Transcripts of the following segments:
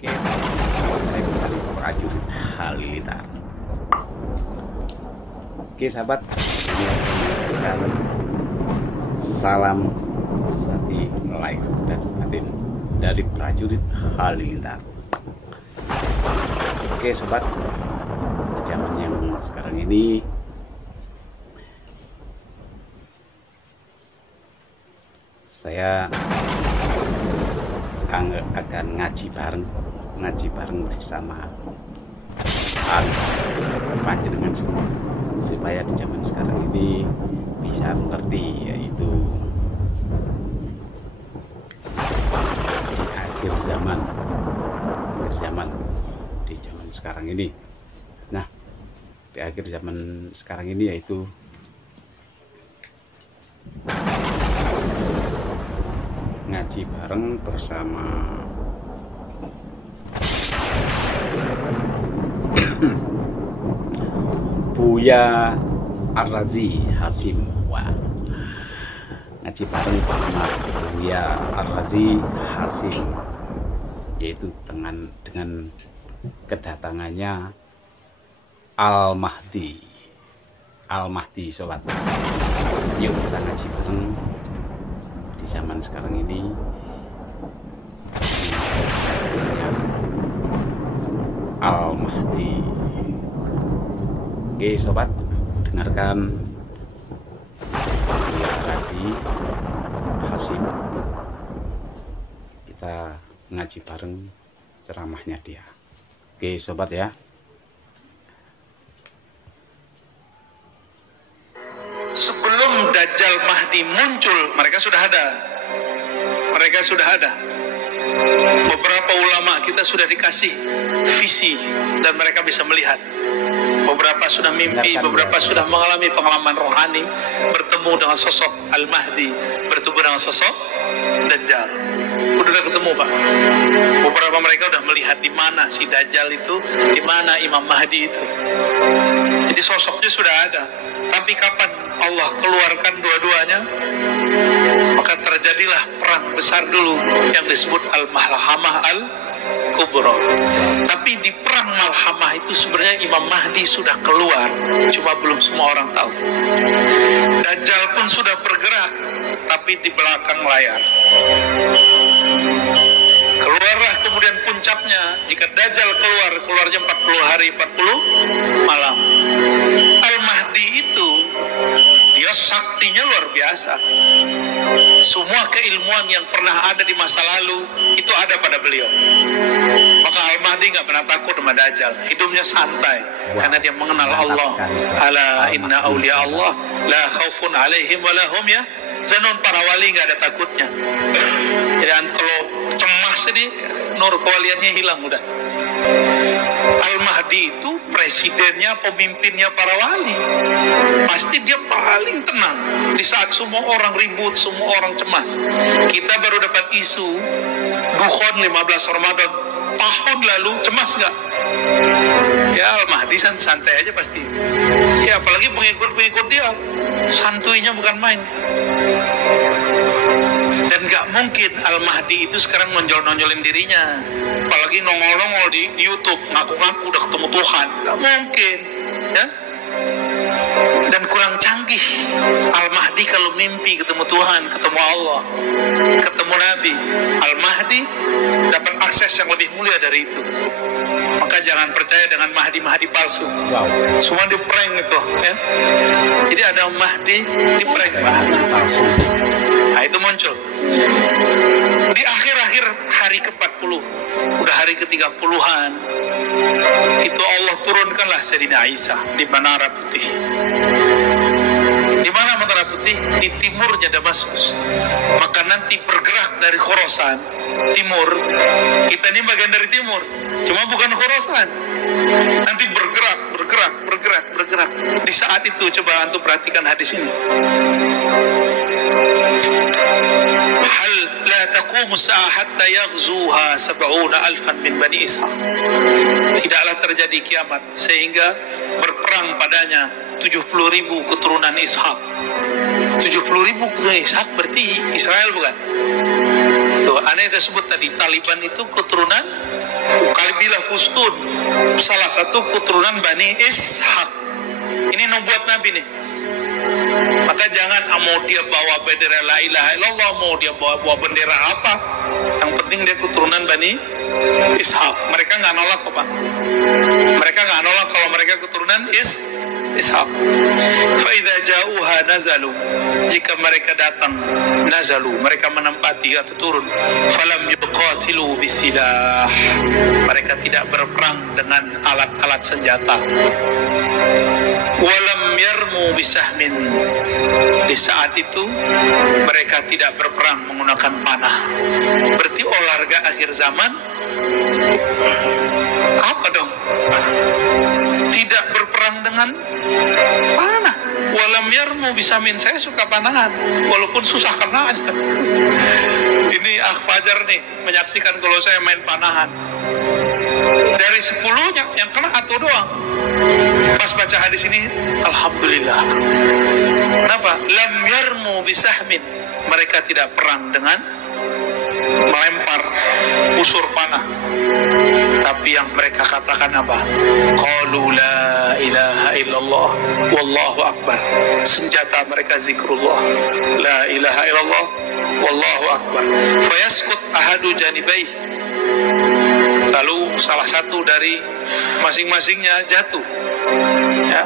Oke, saya kembali prajurit Halilintar. Oke sahabat, salam sati lahir dan batin dari prajurit Halilintar. Oke sobat, di zaman yang sekarang ini saya akan ngaji bareng bersama panjenengan semua, supaya di zaman sekarang ini bisa mengerti, yaitu di akhir zaman di zaman sekarang ini. Nah, di akhir zaman sekarang ini yaitu ngaji bareng bersama Buya Ar-Razi Hasim. Wah, ngaji bareng bersama Buya Ar-Razi Hasim, yaitu dengan kedatangannya Al-Mahdi sobat. Yuk kita ngaji bareng di zaman sekarang ini. Al-Mahdi. Oke sobat, dengarkan Buya Ar-Razi Hasim. Kita ngaji bareng ceramahnya dia. Oke sobat ya. Sebelum Dajjal Mahdi muncul, mereka sudah ada. Beberapa ulama kita sudah dikasih visi dan mereka bisa melihat. Beberapa sudah mimpi, beberapa sudah mengalami pengalaman rohani, bertemu dengan sosok Al-Mahdi, bertemu dengan sosok Dajjal. Udah ketemu Pak. Beberapa mereka sudah melihat di mana si Dajjal itu, di mana Imam Mahdi itu. Jadi sosoknya sudah ada. Tapi kapan Allah keluarkan dua-duanya, maka terjadilah perang besar dulu yang disebut Al-Malhamah Al-Kubra. Tapi di perang Malhamah itu sebenarnya Imam Mahdi sudah keluar, cuma belum semua orang tahu. Dajjal pun sudah bergerak, tapi di belakang layar. Keluarlah kemudian puncaknya, jika Dajjal keluarnya 40 hari 40 malam. Al-Mahdi itu dia saktinya luar biasa. Semua keilmuan yang pernah ada di masa lalu itu ada pada beliau. Maka Al-Mahdi nggak pernah takut sama Dajjal. Hidupnya santai karena dia mengenal Allah. Ala inna awliya Allah la khaufun alaihim wa lahum yahzanun. Para wali nggak ada takutnya. Jadi kalau cemas ini nur kewaliannya hilang udah. Al-Mahdi itu presidennya, pemimpinnya para wali. Pasti dia paling tenang di saat semua orang ribut, semua orang cemas. Kita baru dapat isu Dukhon 15 Ramadan tahun lalu, cemas nggak? Ya Al-Mahdi santai aja pasti. Ya apalagi pengikut dia, santuinya bukan main. Dan gak mungkin Al-Mahdi itu sekarang nonjol-nonjolin dirinya, apalagi nongol-nongol di YouTube ngaku-ngaku udah ketemu Tuhan. Gak mungkin ya. Dan kurang canggih Al-Mahdi kalau mimpi ketemu Tuhan, ketemu Allah, ketemu Nabi. Al-Mahdi dapat akses yang lebih mulia dari itu. Maka jangan percaya dengan Mahdi palsu. Semua di prank itu ya. Jadi ada Mahdi di prank Mahdi palsu. Nah itu muncul di akhir-akhir hari ke-40, udah hari ke-30-an, itu Allah turunkanlah Sayyidina Isa di Menara Putih. Di mana Menara Putih? Di timurnya Damaskus. Maka nanti bergerak dari Khorasan timur. Kita ini bagian dari timur, cuma bukan Khorasan. Nanti bergerak. Di saat itu coba antum perhatikan hadis ini. La taqumu as-sa'ah hatta yaghzuha 70,000 min Bani Ishaq. Tidaklah terjadi kiamat sehingga berperang padanya 70.000 keturunan Ishaq. 70.000 keturunan Ishaq berarti Israel bukan? Tuh, aneh sudah sebut tadi Taliban itu keturunan Fustun, salah satu keturunan Bani Ishaq. Ini nubuat Nabi nih. Maka jangan mau dia bawa bendera la ilaha illallah, mau dia bawa bendera apa, yang penting dia keturunan Bani Ishaq. Mereka nggak nolak kok Pak. Mereka nggak nolak kalau mereka keturunan Ishaq. Fa idza ja'uha nazalu, jika mereka datang, nazalu, mereka menempati atau turun, falam yuqatilu bisilah, mereka tidak berperang dengan alat-alat senjata. Walam yarmu bisahmin, di saat itu mereka tidak berperang menggunakan panah. Berarti olahraga akhir zaman apa dong? Tidak berperang dengan panah. Walam yarmu bisahmin, saya suka panahan walaupun susah kena aja. Ini Fajar nih menyaksikan kalau saya main panahan. Dari 10 yang kena atau doang. Pas baca hadis ini, alhamdulillah. Kenapa? Lam yarmu bisahmin, mereka tidak perang dengan melempar busur panah. Tapi yang mereka katakan apa? Qalu la ilaha illallah wallahu akbar. Senjata mereka zikrullah, la ilaha illallah wallahu akbar. Fayaskut ahadu janibaih, lalu salah satu dari masing-masingnya jatuh, ya.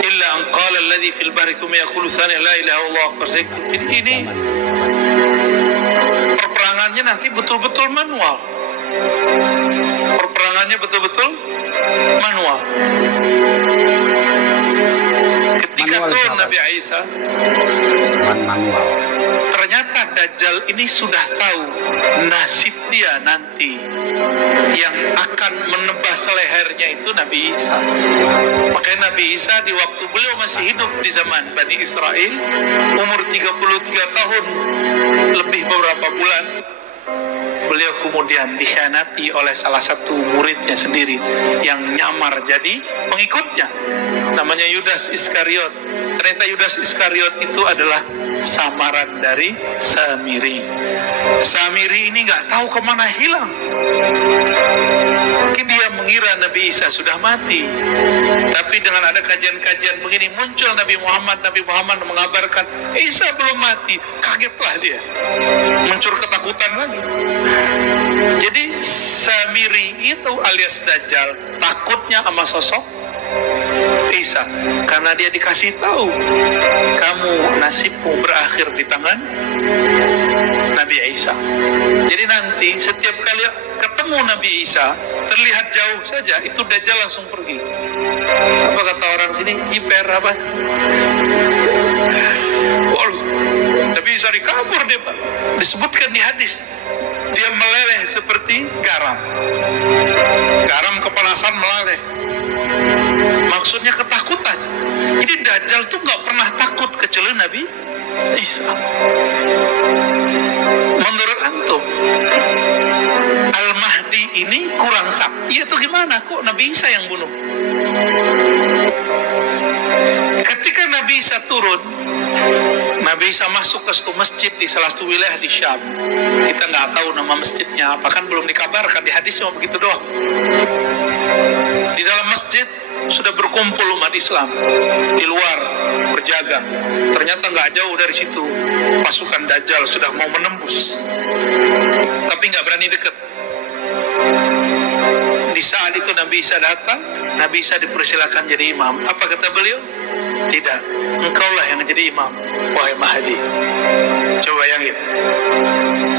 Illa an qala alladhi fil bahri thumma yaqulu thani la ilaha illallah akbar. Jadi ini perperangannya nanti betul-betul manual. Perperangannya betul-betul manual. Ketika turun Nabi Isa, manual. Ternyata Dajjal ini sudah tahu nasib dia nanti. Yang akan menebas lehernya itu Nabi Isa. Makanya Nabi Isa di waktu beliau masih hidup di zaman Bani Israel, umur 33 tahun lebih beberapa bulan, beliau kemudian dikhianati oleh salah satu muridnya sendiri yang nyamar jadi pengikutnya, namanya Yudas Iskariot. Ternyata Yudas Iskariot itu adalah samaran dari Samiri. Samiri ini nggak tahu kemana hilang. Mungkin dia mengira Nabi Isa sudah mati. Tapi dengan ada kajian-kajian begini, muncul Nabi Muhammad mengabarkan Isa belum mati. Kagetlah dia, muncul ketakutan lagi. Jadi Samiri itu alias Dajjal takutnya sama sosok Isa, karena dia dikasih tahu kamu nasibmu berakhir di tangan Nabi Isa. Jadi nanti setiap kali ketemu Nabi Isa terlihat jauh saja, itu Dajjal langsung pergi. Apa kata orang sini, jiper apa? Nabi Isa dikabur dia Pak. Disebutkan di hadis, dia meleleh seperti garam. Garam kepanasan meleleh. Maksudnya ketakutan. Jadi Dajjal tuh nggak pernah takut kecuali Nabi Isa. Menurut antum, Al-Mahdi ini kurang sakti atau gimana? Kok Nabi Isa yang bunuh? Ketika Nabi Isa turun, Nabi Isa masuk ke satu masjid di salah satu wilayah di Syam. Kita nggak tahu nama masjidnya apa, kan belum dikabarkan, di hadis cuma begitu doang. Di dalam masjid sudah berkumpul umat Islam, di luar berjaga. Ternyata nggak jauh dari situ pasukan Dajjal sudah mau menembus, tapi nggak berani dekat. Di saat itu Nabi Isa datang, Nabi Isa dipersilakan jadi imam. Apa kata beliau? Tidak, engkaulah yang jadi imam, wahai Mahdi. Coba bayangin,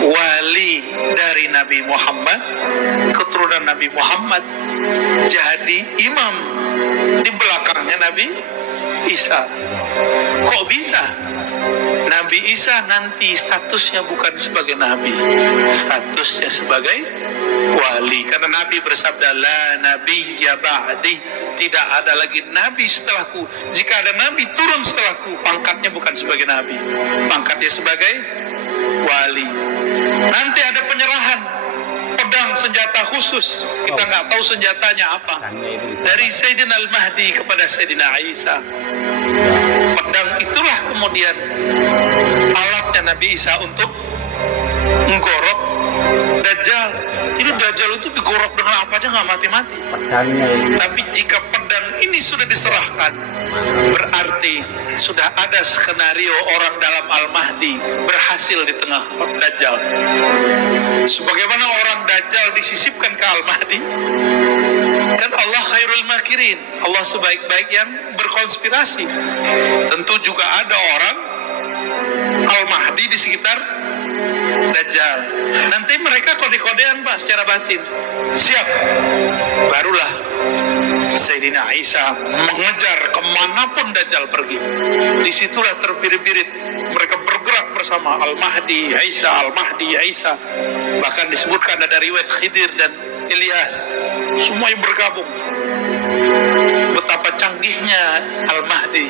wali dari Nabi Muhammad, keturunan Nabi Muhammad, jadi imam di belakangnya Nabi Isa. Kok bisa? Nabi Isa nanti statusnya bukan sebagai nabi, statusnya sebagai wali. Karena Nabi bersabda, la nabiyya ba'di, tidak ada lagi nabi setelahku. Jika ada nabi turun setelahku, pangkatnya bukan sebagai nabi, pangkatnya sebagai wali. Nanti ada penyerahan pedang senjata khusus, kita nggak tahu senjatanya apa, dari Sayyidina Al-Mahdi kepada Sayyidina Isa. Pedang itulah kemudian alatnya Nabi Isa untuk menggorok Dajjal. Ini Dajjal itu digorok dengan apa aja nggak mati-mati. Pedangnya ini. Tapi jika pedang ini sudah diserahkan, berarti sudah ada skenario orang dalam Al-Mahdi berhasil di tengah Dajjal. Sebagaimana orang Dajjal disisipkan ke Al-Mahdi, kan Allah khairul makirin, Allah sebaik-baik yang berkonspirasi. Tentu juga ada orang Al-Mahdi di sekitar Dajjal. Nanti mereka kode-kodean Pak secara batin. Siap. Barulah Sayyidina Isa mengejar kemanapun Dajjal pergi. Disitulah terbirit-birit mereka bergerak bersama Al-Mahdi, Isa, Al-Mahdi, Isa. Bahkan disebutkan ada riwayat Khidir dan Ilyas. Semuanya bergabung. Betapa canggihnya Al-Mahdi.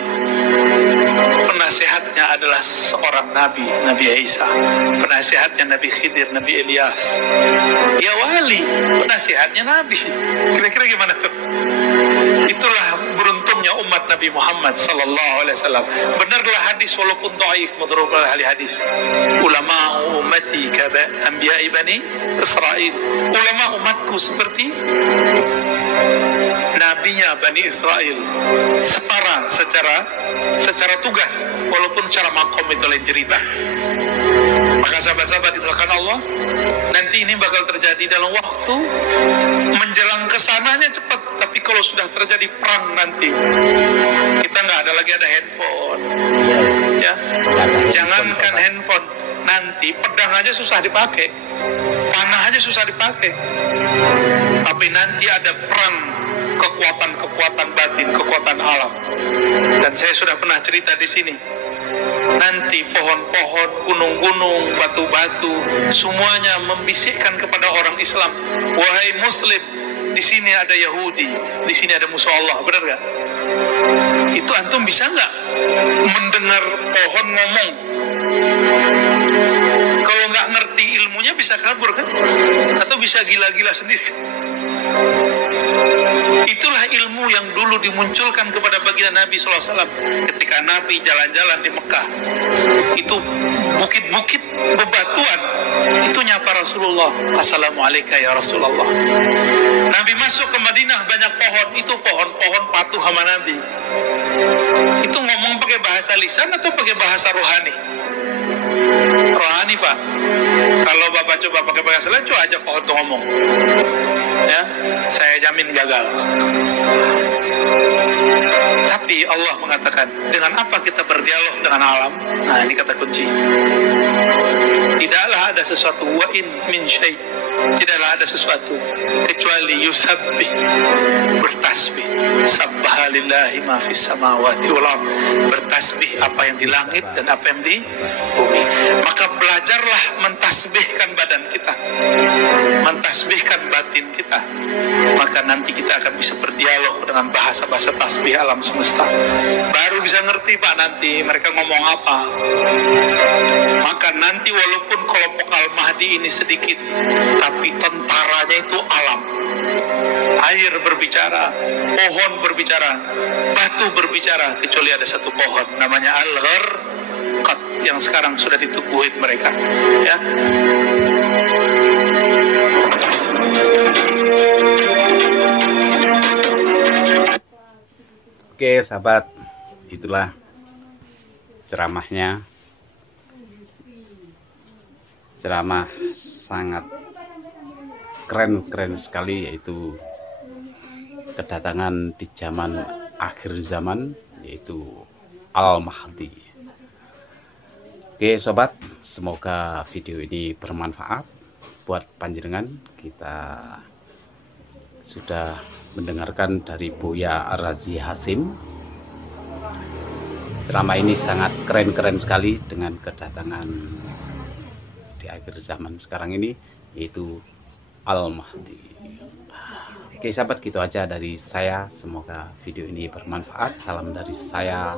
Penasehatnya adalah seorang Nabi, Nabi Isa. Penasehatnya Nabi Khidir, Nabi Ilyas. Dia wali, penasehatnya Nabi. Kira-kira gimana tuh? Itulah beruntungnya umat Nabi Muhammad sallallahu alaihi wasallam. Benarlah hadis walaupun dhaif, madrub oleh ahli hadis. Ulama ummati ka anbiya bani Israil. Ulama umatku seperti nabinya Bani Israel, setara secara tugas, walaupun secara makom itu lain cerita. Maka sahabat-sahabat di belakang Allah, nanti ini bakal terjadi dalam waktu menjelang kesananya cepat. Tapi kalau sudah terjadi perang nanti, kita nggak ada lagi ada handphone, ya. Jangankan handphone, nanti pedang aja susah dipakai, panah aja susah dipakai. Tapi nanti ada perang kekuatan batin, kekuatan alam. Dan saya sudah pernah cerita di sini. Nanti pohon-pohon, gunung-gunung, batu-batu, semuanya membisikkan kepada orang Islam, wahai Muslim, di sini ada Yahudi, di sini ada musuh Allah. Benar nggak? Itu antum bisa nggak mendengar pohon ngomong? Kalau nggak ngerti ilmunya bisa kabur kan? Atau bisa gila-gila sendiri. Itulah ilmu yang dulu dimunculkan kepada baginda Nabi SAW ketika Nabi jalan-jalan di Mekah. Itu bukit-bukit bebatuan, itu nyapa Rasulullah, Assalamualaikum ya Rasulullah. Nabi masuk ke Madinah, banyak pohon, itu pohon-pohon patuh sama Nabi. Itu ngomong pakai bahasa lisan atau pakai bahasa rohani? Rohani Pak. Kalau Bapak coba pakai bahasa lisan, coba aja pohon tuh ngomong, ya, saya jamin gagal. Tapi Allah mengatakan, dengan apa kita berdialog dengan alam? Nah, ini kata kunci. Tidaklah ada sesuatu, wa in min syai', tidaklah ada sesuatu kecuali yusabbih, bertasbih. Sabbaha lillahi ma fis samawati wal ard, bertasbih apa yang di langit dan apa yang di bumi. Maka belajarlah mentasbihkan badan kita, mentasbihkan batin kita. Maka nanti kita akan bisa berdialog dengan bahasa-bahasa tasbih alam semesta. Baru bisa ngerti Pak nanti mereka ngomong apa. Maka nanti walaupun kelompok Al-Mahdi ini sedikit, tapi tentaranya itu alam. Air berbicara, pohon berbicara, batu berbicara, kecuali ada satu pohon namanya Al-Gharqad yang sekarang sudah ditubuhin mereka, ya. Oke sahabat, itulah ceramahnya. Ceramah sangat keren sekali, yaitu kedatangan di zaman akhir zaman, yaitu Al-Mahdi. Oke sobat, semoga video ini bermanfaat buat panjenengan. Kita sudah mendengarkan dari Buya Ar-Razi Hasim. Ceramah ini sangat keren sekali dengan kedatangan di akhir zaman sekarang ini, yaitu Al-Mahdi. Oke sahabat, gitu aja dari saya. Semoga video ini bermanfaat. Salam dari saya,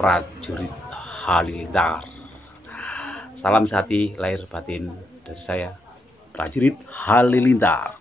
Prajurit Halilintar. Salam sehati lahir batin dari saya, Prajurit Halilintar.